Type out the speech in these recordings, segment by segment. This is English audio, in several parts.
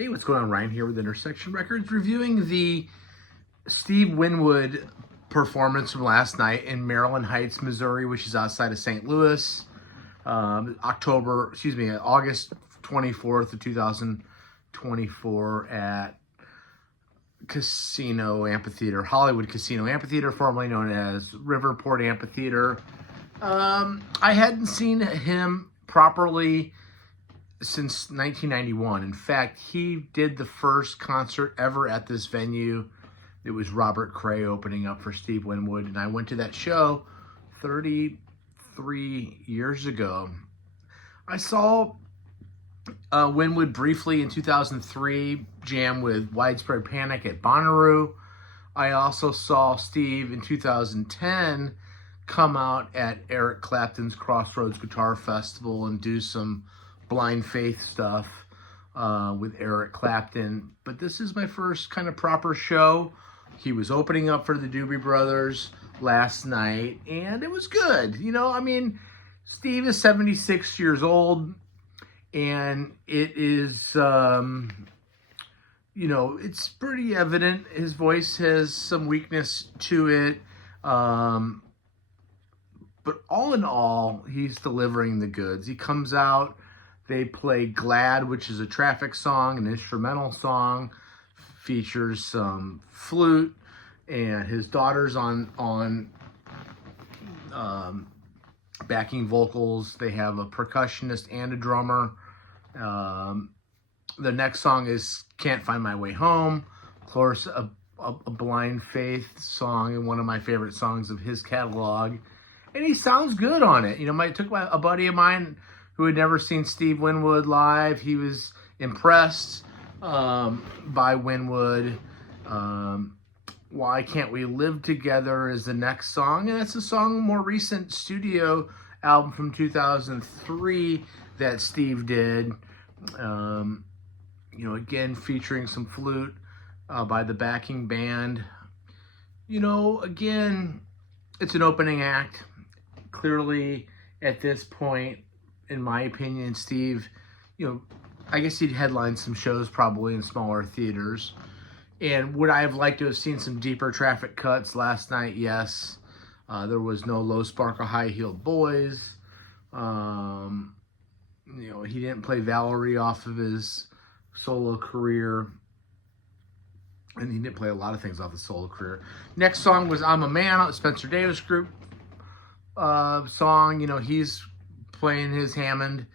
Hey, what's going on? Ryan here with Intersection Records, reviewing the Steve Winwood performance from last night in Maryland Heights, Missouri, which is outside of St. Louis. August 24th of 2024 at Hollywood Casino Amphitheater, formerly known as Riverport Amphitheater. I hadn't seen him properly since 1991. In fact, he did the first concert ever at this venue. It was Robert Cray opening up for Steve Winwood, and I went to that show 33 years ago. I saw Winwood briefly in 2003 jam with Widespread Panic at Bonnaroo. I also saw Steve in 2010 come out at Eric Clapton's Crossroads Guitar Festival and do some Blind Faith stuff with Eric Clapton. But this is my first kind of proper show. He was opening up for the Doobie Brothers last night, and it was good. You know, I mean, Steve is 76 years old, and it is, you know, it's pretty evident his voice has some weakness to it. But all in all, he's delivering the goods. He comes out, they play Glad, which is a Traffic song, an instrumental song, features some flute, and his daughter's on backing vocals. They have a percussionist and a drummer. The next song is Can't Find My Way Home. Of course, a Blind Faith song and one of my favorite songs of his catalog. And he sounds good on it. You know, a buddy of mine who had never seen Steve Winwood live. He was impressed by Winwood. Why Can't We Live Together is the next song. And it's a song, more recent studio album from 2003 that Steve did. You know, again, featuring some flute by the backing band. You know, again, it's an opening act. Clearly, at this point, in my opinion, Steve, you know, I guess he'd headline some shows probably in smaller theaters. And would I have liked to have seen some deeper Traffic cuts last night? Yes. There was no Low Sparkle High Heeled Boys. You know, he didn't play Valerie off of his solo career. And he didn't play a lot of things off his solo career. Next song was I'm a Man, Spencer Davis Group song. You know, he's playing his Hammond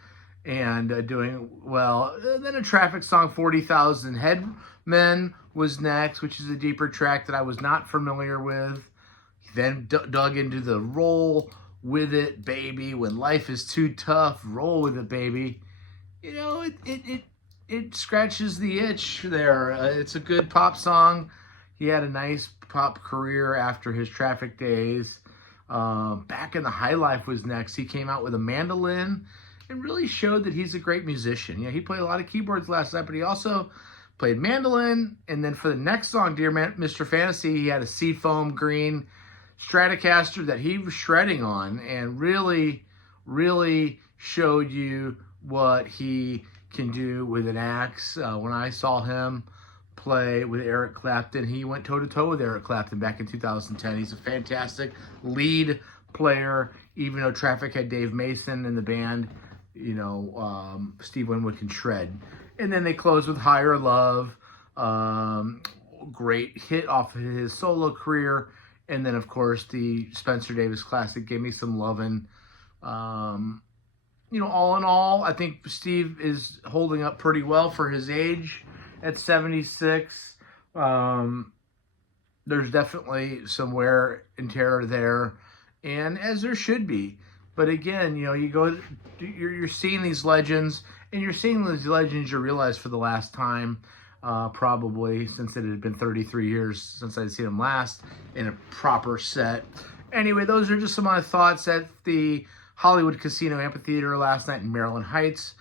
and doing well. And then a Traffic song, 40,000 Headmen, was next, which is a deeper track that I was not familiar with. He then dug into the Roll With It, Baby. When life is too tough, roll with it, baby. You know, it scratches the itch there. It's a good pop song. He had a nice pop career after his Traffic days. Back in the High Life was next. He came out with a mandolin and really showed that he's a great musician. Yeah, he played a lot of keyboards last night, but he also played mandolin. And then for the next song, Dear Mr. Fantasy, he had a seafoam green Stratocaster that he was shredding on and really, really showed you what he can do with an axe. When I saw him play with Eric Clapton, he went toe-to-toe with Eric Clapton back in 2010. He's a fantastic lead player. Even though Traffic had Dave Mason in the band, you know, Steve Winwood can shred. And then they close with Higher Love. Great hit off of his solo career. And then, of course, the Spencer Davis classic, Give Me Some Lovin'. You know, all in all, I think Steve is holding up pretty well for his age at 76. There's definitely some wear and tear there, and as there should be. But again, you know, you're seeing these legends, and you're seeing these legends you realize for the last time, probably since it had been 33 years since I'd seen them last in a proper set. Anyway, those are just some of my thoughts at the Hollywood Casino Amphitheater last night in Maryland Heights,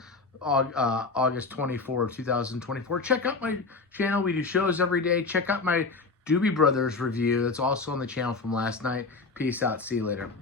August 24 of 2024. Check out my channel. We do shows every day. Check out my Doobie Brothers review. That's also on the channel from last night. Peace out. See you later.